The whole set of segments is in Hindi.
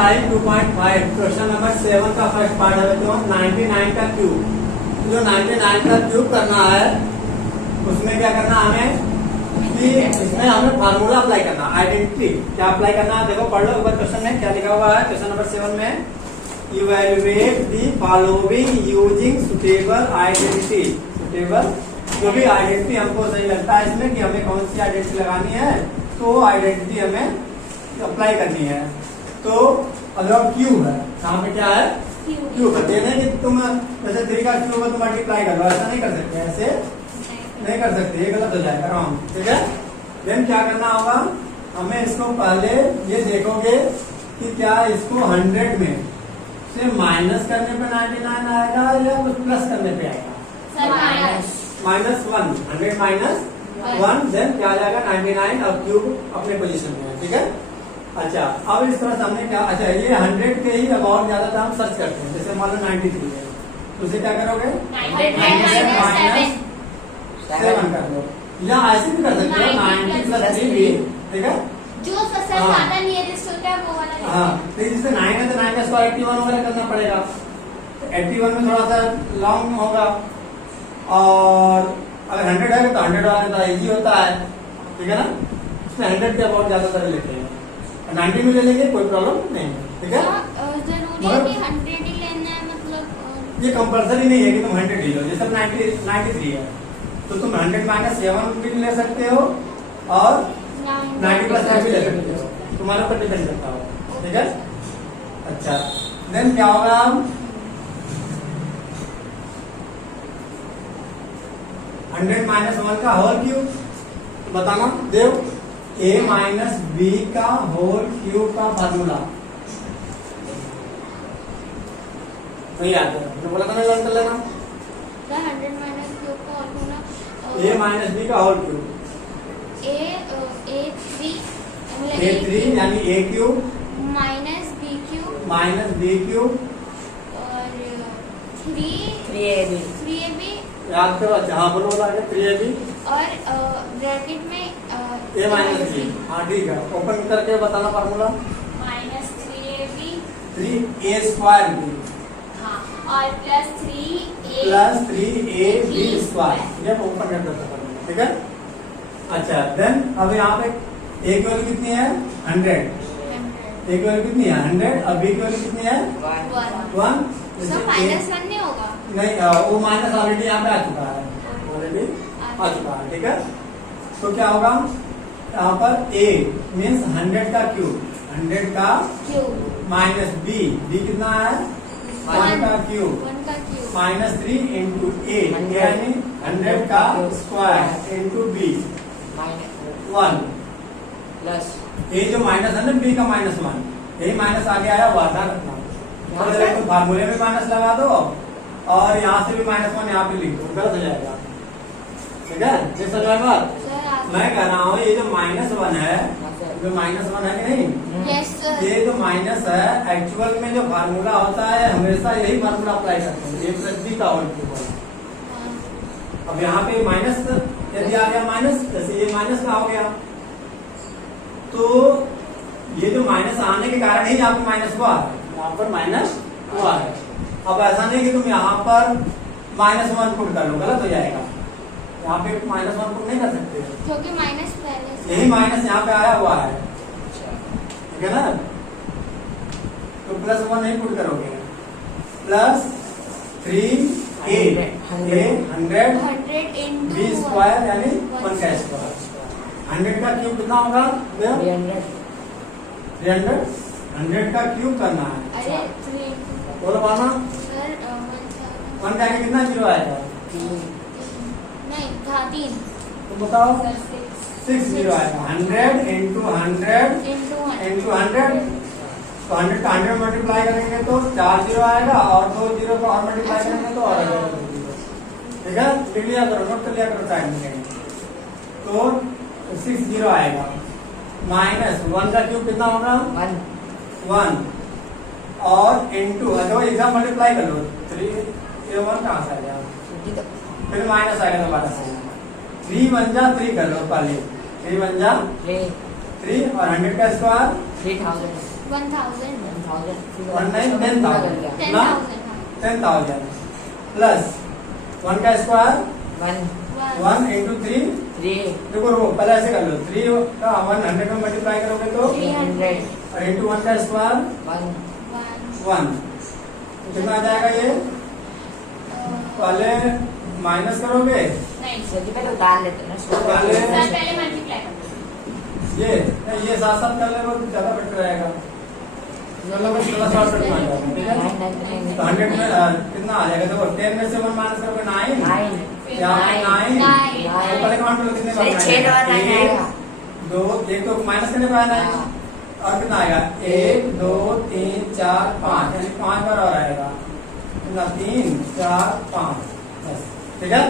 एक्सरसाइज 2.5 क्वेश्चन नंबर 7 का फर्स्ट पार्ट है बच्चों 99 का क्यूब। जो 99 का क्यूब करना है उसमें क्या करना हमें कि इसमें हमें फार्मूला अप्लाई करना, आइडेंटिटी क्या अप्लाई करना है देखो पढ़ लो ऊपर क्वेश्चन में क्या लिखा हुआ है। क्वेश्चन नंबर 7 में evaluate the following using suitable identity. Suitable जो भी आइडेंटिटी हमको सही लगता है इसमें कि हमें कौन सी आइडेंटिटी लगानी है तो आइडेंटिटी हमें अप्लाई करनी है। तो अगर क्यूब है यहाँ पे क्या है क्यूब है, ये नहीं कि तुम जैसे 3 का क्यूब है तो मल्टीप्लाई कर लो, ऐसा नहीं कर सकते, ऐसे नहीं कर सकते, ये गलत हो जाएगा रॉन्ग। ठीक है, देन क्या करना होगा हमें इसको पहले ये देखोगे कि क्या इसको 100 में से माइनस करने पे 99 आएगा या कुछ प्लस करने पे आएगा। -1 100 -1 देन क्या आ जाएगा 99 और क्यूब अपने पोजीशन में है। ठीक है, अच्छा अब इस तरह से हमने क्या, अच्छा ये 100 के ही अब और ज्यादा दाम सर्च करते हैं, जैसे मान लो 93 है तो उसे क्या करोगे 7 कर लो, या ऐसे भी कर सकते हो 90 + 3 भी। ठीक है, जो सबसे ज्यादा नियरेस्ट होता है वो वाला। हाँ तो जिससे 9 है तो 9 का स्क्वायर 81 वगैरह करना पड़ेगा। 81 में थोड़ा सा लॉन्ग होगा और अगर 100 है तो 100 वाला तो इजी होता है। ठीक है ना, उसमें 100 के बहुत ज्यादातर लेते हैं, 90 में ले लेंगे कोई प्रॉब्लम नहीं। ठीक है, जरूरी है कि 100 ही लेना है, मतलब ये कंपलसरी नहीं है कि तुम 100 ही लो। जैसे 93 है तो तुम 100 -7 भी ले सकते हो और 90 + 7 भी ले सकते हो, तुम्हारे ऊपर डिपेंड करता हो। ठीक है, अच्छा देन क्या होगा 100 - 1 का होल क्यूब बताना देव। a - b का होल क्यूब का फार्मूला नहीं आता है, बोला था ना लर्न कर लेना। 100 माइनस क्यूब का फार्मूला a - b का होल क्यूब a3 यानी a cube minus b cube और 3ab याद करो। अच्छा हाँ बोलो 3ab और ब्रैकेट में a - b। हाँ ठीक है, ओपन करके बताना फार्मूला -3ab 3a² b हाँ और +3ab² ये ओपन कर देता फार्मूला। ठीक है, अच्छा देन अब यहाँ पे a की वैल्यू कितनी है 100, a की वैल्यू कितनी है 100 और b की वैल्यू कितनी है 1। सब -1 नहीं होगा, नहीं वो माइनस ऑलरेडी यहाँ पे आ चुका है, ऑलरेडी आ चुका है। ठीक है, तो क्या होगा यहाँ पर a मीन्स 100 का क्यूब, 100 का माइनस b कितना है 1 का क्यूब -3 इंटू a यानी 100 का स्क्वायर इंटू b 1 प्लस ये जो माइनस है ना b का -1 यही माइनस आगे आया वादा रखना, तो फार्मूले में माइनस लगा दो और यहाँ से भी -1 यहाँ पे लिख दो, गलत हो जाएगा। ठीक है, ये समझ में बात मैं कह रहा हूँ ये जो -1 है, जो -1 है कि नहीं, यस सर। ये जो माइनस है एक्चुअल में जो फार्मूला होता है हमेशा यही फार्मूला अप्लाई करते हैं, a + b का होल क्यूब। अब यहाँ पे माइनस यदि आ गया माइनस, जैसे ये माइनस का हो गया तो ये जो माइनस आने के कारण ही यहाँ पे माइनस हुआ है, यहाँ पर माइनस हुआ है। अब ऐसा नहीं कि तुम यहाँ पर -1 पुट कर लो, गलत हो जाएगा, यहाँ पे -1 पुट नहीं कर सकते क्योंकि माइनस पहले से यही माइनस यहाँ पे आया हुआ है। ठीक है ना, तो +1 नहीं पुट करोगे, +3a 100 b² यानी 1 का स्क्वायर। 100 का क्यूब कितना होगा 300, 100 का क्यूब करना है। अरे 3 बोलो माना सर 1 का आगे कितना 0 आएगा नहीं था 3 तुम बताओ सर 6 0 आएगा। 100 इंटू 100 इंटू 100 तो 100 का 100 मल्टीप्लाई करेंगे तो 4 0 आएगा और 2 0 को और मल्टीप्लाई करेंगे तो और आ जाएगा 2 0। ठीक है, लिख लिया करो, नोट कर लिया करो साइड में। तो 6 0 आएगा -1 का क्यूब कितना होगा 1 और इंटू अगर एग्जाम मल्टीप्लाई कर लो 3 ये 1 कहाँ से आ गया, फिर माइनस आएगा दोबारा से 3 1 जा 3 कर लो पहले, 3 1 जा 3 और 100 का स्क्वायर 3000 1000 10,000 ना 10,000 प्लस 1 का स्क्वायर 1 इंटू 3 देखो रो पहले ऐसे कर लो 3 का 100 में मल्टीप्लाई करोगे तो 300 और इंटू 1 का स्क्वायर 1 कितना आ जाएगा ये पहले माइनस करोगे पहले ये साथ साथ कर लेगा तो ज्यादा बेटर रहेगा शॉर्टकट में ठीक है तो 100 में कितना आ जाएगा देखो 10 में से 1 माइनस करोगे 9 यहाँ 9 पहले काउंट करो कितने दो एक तो माइनस करने पाया 9 और कितना आएगा 1 2 3 4 5 यानी 5 बार और आएगा कितना 3 4 5 ठीक है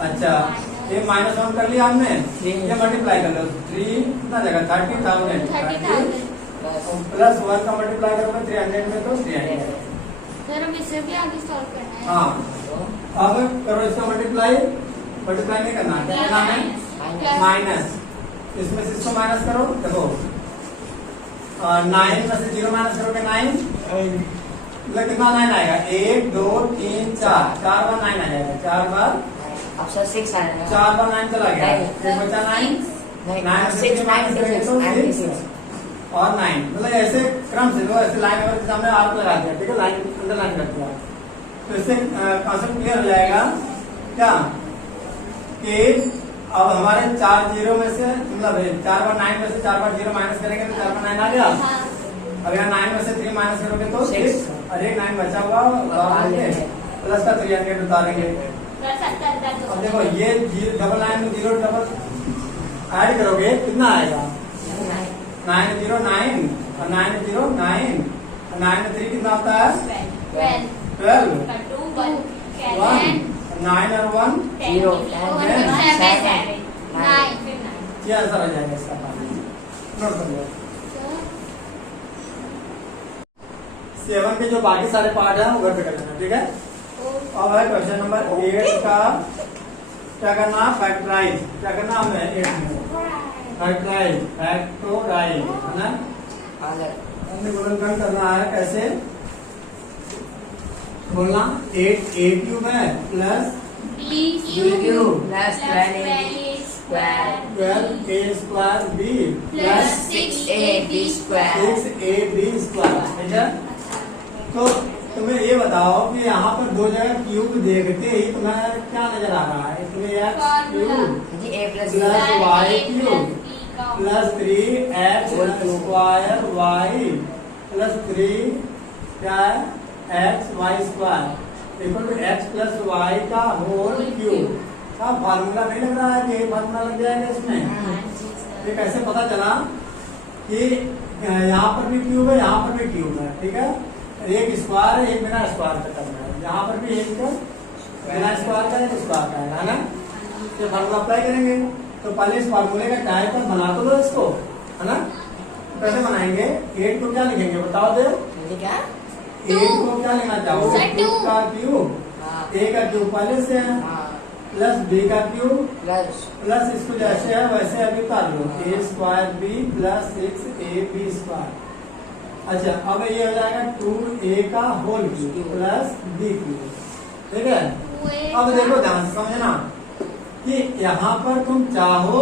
अच्छा ये -1 कर लिया हमने ये मल्टीप्लाई कर लो 3 कितना जाएगा 30,000 प्लस 1 का मल्टीप्लाई करोगे 300 में तो 300 सर हम इसे भी आगे सॉल्व करना है हाँ अब करो इसका मल्टीप्लाई नहीं करना क्या करना है माइनस इसमें से इसको माइनस करो देखो 9 में से 0 माइनस करोगे 9 कितना 9 आएगा 1 2 3 4 4 बार 9 आ जाएगा 4 बार 4 बार 9 चला गया फिर बचा 9 और 9 मतलब ऐसे क्रम से ऐसे लाइन के सामने आर्क लगा दिया ठीक है लाइन अंडरलाइन कर दिया तो इससे कॉन्सेप्ट क्लियर हो जाएगा क्या कि अब हमारे 4 0 में से मतलब 4 बार 9 में से 4 बार 0 माइनस करेंगे तो 4 बार 9 आ गया अब यहाँ 9 में से 3 माइनस करोगे तो 6 और एक 9 बचा हुआ प्लस का 300 उतारेंगे अब देखो ये डबल लाइन में 0 डबल ऐड करोगे कितना आएगा 9 0 9 और 9 0 9 और 9 3 कितना होता है 12 1 9 और 1 0 ये आंसर आ जाएगा इसका नोट कर लो 7 के जो बाकी सारे पार्ट हैं वो घर पे कर लेना ठीक है अब है क्वेश्चन नंबर 8 का क्या करना फैक्टराइज क्या करना हमें 8 में फैक्टराइज फैक्टोराइज है ना हमने गुणनखंड करना है कैसे बोलना 8 a क्यूब है plus b cube plus 12 a square b plus 6ab square 6ab square ठीक है तो तुम्हें ये बताओ कि यहाँ पर दो जगह क्यूब देखते ही तुम्हें क्या नजर आ रहा है इसमें x cube plus y cube plus 3x square y plus 3 क्या है x y square equal to x plus y का होल क्यूब का फार्मूला नहीं लग रहा है कि फार्मूला लग जाएगा इसमें ये कैसे पता चला कि यहाँ पर भी क्यूब है यहाँ पर भी क्यूब है ठीक है एक स्क्वायर है एक बिना स्क्वायर का करना है यहाँ पर भी एक बिना स्क्वायर का एक स्क्वायर का है ना ये फार्मूला अप्लाई करेंगे तो पहले इस फार्मूले का टाइप पर बना तो दो इसको है ना कैसे बनाएंगे 8 को क्या लिखेंगे बताओ दे 8 को क्या लिखना चाहोगे 2 का क्यूब a का क्यूब पहले से है प्लस b का क्यूब प्लस इसको जैसे है वैसे अभी उतार लो a square b plus 6ab square अच्छा अब ये हो जाएगा 2a का whole cube plus b cube ठीक है अब देखो ध्यान से समझना कि यहाँ पर तुम चाहो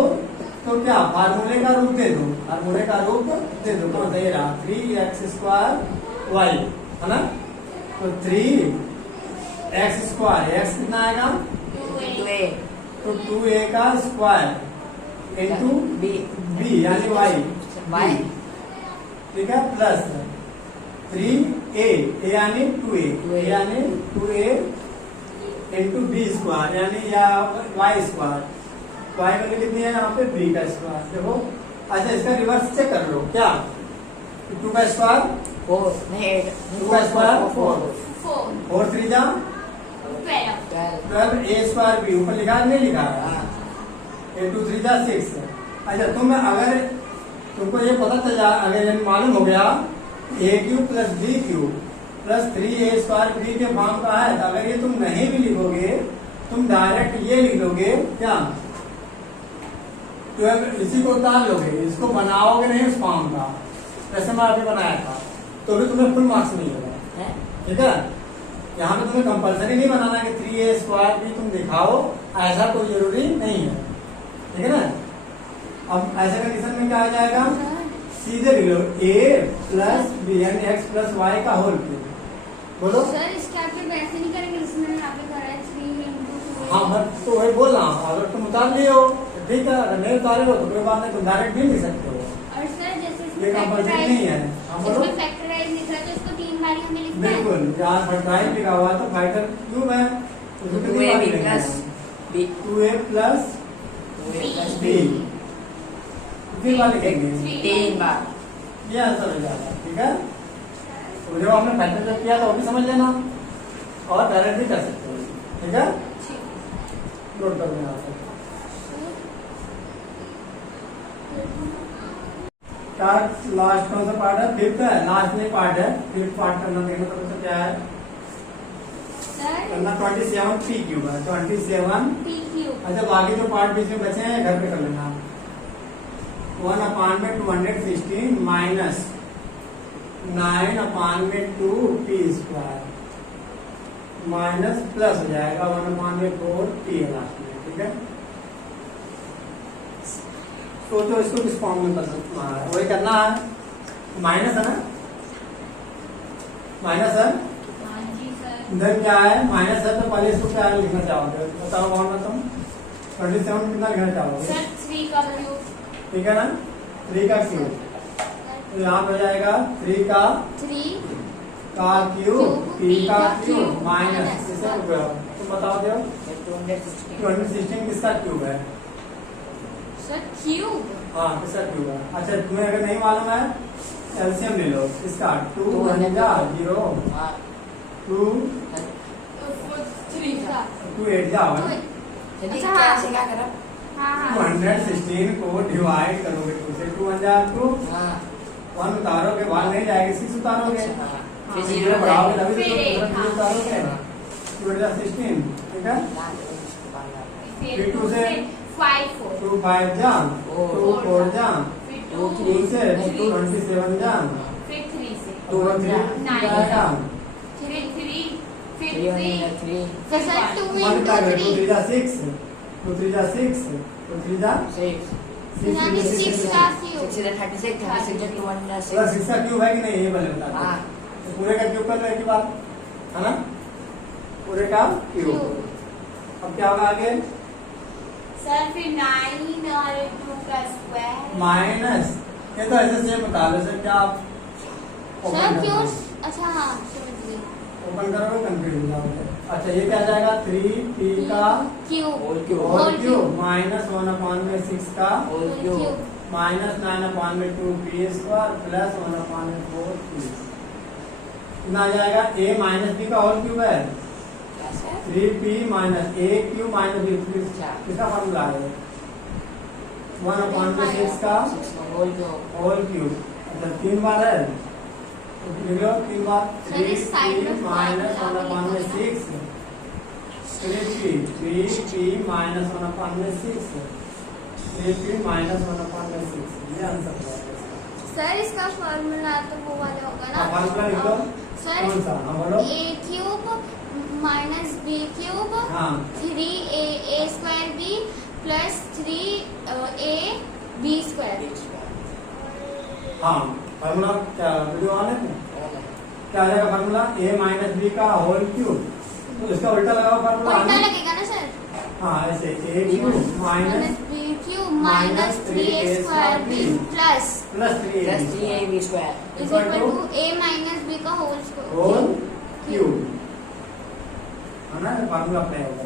तो क्या फार्मूले का रूप दे दो फार्मूले का रूप दे दो कौन सा ये रहा 3x स्क्वायर y है ना तो 3x स्क्वायर x कितना आएगा तो 2a का स्क्वायर इंटू b यानी y ठीक है प्लस 3a यानी 2a यानी 2a इंटू बी स्क्वायर यानी या वाई स्क्वायर वाई वैल्यू कितनी है यहाँ पे बी का स्क्वायर देखो अच्छा इसका रिवर्स चेक कर लो क्या 2 का स्क्वायर 2 का स्क्वायर 4 3 जा 12 a स्क्वायर बी ऊपर लिखा नहीं लिखा है 2 3 जा 6 अच्छा तुमको ये पता चल जा अगर ये मालूम हो गया a cube plus b cube plus 3a square b के फॉर्म का है अगर ये तुम नहीं भी लिखोगे तुम डायरेक्ट ये लिख लोगे क्या तो इसी को उतार लोगे इसको बनाओगे नहीं उस फॉर्म का जैसे मैं अभी बनाया था, तो भी तुम्हें फुल मार्क्स मिलेगा, है ठीक है। यहाँ पे तुम्हें कंपलसरी नहीं बनाना कि 3a² भी तुम दिखाओ, ऐसा कोई जरूरी नहीं है, ठीक है ना। अब ऐसे कंडीशन में क्या आ जाएगा, सीधे लिख लो a प्लस बी यानी x प्लस वाई का होल क्यूब। बोलो। सर इसके आगे वैसे नहीं करेंगे जिसमें यहाँ पे करा है 3 into 2। हाँ मैं तो वही बोल रहा हूँ, अगर तुम उतार लिए हो तो ठीक है, अगर नहीं उतारे हो तो कोई बात नहीं, तुम डायरेक्ट भी लिख सकते हो, और सर जैसे ये कंपलसरी नहीं है। हाँ बोलो। इसमें फैक्टराइज लिख रहा है तो इसको 3 बार हमें लिखना है। बिल्कुल, यहाँ फैक्टराइज लिखा हुआ है तो फैक्टर क्यूब है, उसको कितनी बार लिखेंगे? 2a प्लस b कितनी बार लिखेंगे? 3 बार। ये आंसर हो जाएगा, ठीक है। तो जब आपने फैक्टर जब किया था वो भी समझ लेना, और डायरेक्ट भी कर सकते हो, ठीक है। नोट कर लेना आप। क्या लास्ट कौन सा पार्ट है? फिफ्थ है, लास्ट में पार्ट है, फिफ्थ पार्ट करना देखना तो क्या है सर करना 27 p क्यूब है, 27 p क्यूब। अच्छा बाकी जो पार्ट बीच में बचे हैं घर पे कर लेना। 1/216 माइनस 9/2p² माइनस प्लस हो जाएगा 1/4p लास्ट में, ठीक है। सोचो इसको किस फॉर्म में कर सकते हैं, वही करना है। माइनस है ना, माइनस है, हाँ जी सर। इधर क्या है माइनस है, तो पहले इसको क्या लिखना चाहोगे बताओ कौन ना तुम? 27 कितना लिखना चाहोगे? सर 3 का क्यूब। ठीक है ना, 3 का क्यूब, तो यहाँ पे हो जाएगा 3 का 3 क्यूब p का क्यूब माइनस, इसे तुम बताओ दो 216 किसका क्यूब है? Sir cube. हाँ किसका क्यूब है? अच्छा तुम्हें अगर नहीं मालूम है एलसीएम ले लो इसका, 2 1 जा 0 2 3 का 2 8 जा 1 अच्छा, कैसे क्या करा? हाँ हाँ 216 को डिवाइड करोगे 2 से, 2 1 जा 2 हाँ 1 उतारोगे 1 नहीं जाएगी, 6 उतारोगे, हाँ, फिर फिर 0 0 बढ़ाओगे तभी फिर तो एक, हाँ, उतारोगे। हाँ। 2 8 जा 16, ठीक है। फिर 2 से 5 4 2 5 जा 2 4 जा फिर 2 2 2 से नहीं, 27 जा फिर 3 से 2 1 9 जाएगा, 3 फिर 3 3 फिर सर 2 मल्टीप्लाई into करो 2 3 3 जा 6 2 3 जा 6 2 3 जा 6 यानी 6 का क्यूब। 6 36 36 to 1 प्लस 6 का क्यूब है कि नहीं ये पहले बता दो। हाँ। तो पूरे का क्यूब कर लो एक ही बार, है ना, पूरे का क्यूब। अब क्या होगा आगे? सर फिर 9 और 2 का स्क्वायर। माइनस, ये तो ऐसे सेम बता दो सर, क्या आप सर क्यों? अच्छा हाँ समझ गई। ओपन करोगे कंफ्यूज हो जाओगे। अच्छा ये क्या आ जाएगा 3p का cube whole cube whole cube minus 1/6 का whole cube minus 9/2p² plus 1/4p। कितना आ जाएगा? a माइनस b का होल क्यूब है, कैसे? 3p minus a cube minus b अच्छा। किसका फॉर्मूला है? 1/6 का 6 होल क्यूब होल क्यूब। अच्छा 3 बार है तो लिख लो 3 बार, सर, इस side 3p में minus formula 1/6 3p minus 1/6 3p minus 1/6, ये आंसर है। सर इसका फॉर्मूला तो वो वाला होगा ना। हाँ, फॉर्मूला लिख दो। सर कौन सा? हाँ बोलो। a cube minus b cube हाँ 3a square b plus 3a b square. हाँ फॉर्मूला क्या वीडियो ऑन है क्या आ जाएगा? फॉर्मूला a माइनस b का होल क्यूब, तो इसका उल्टा लगाओ फॉर्मूला। उल्टा लगेगा ना सर? हाँ ऐसे a cube minus b cube minus 3a square b plus plus 3a plus 3ab square is equal to a minus b का होल होल स्क्वायर। क्यूब, है ना, फॉर्मूला अप्लाई होगा।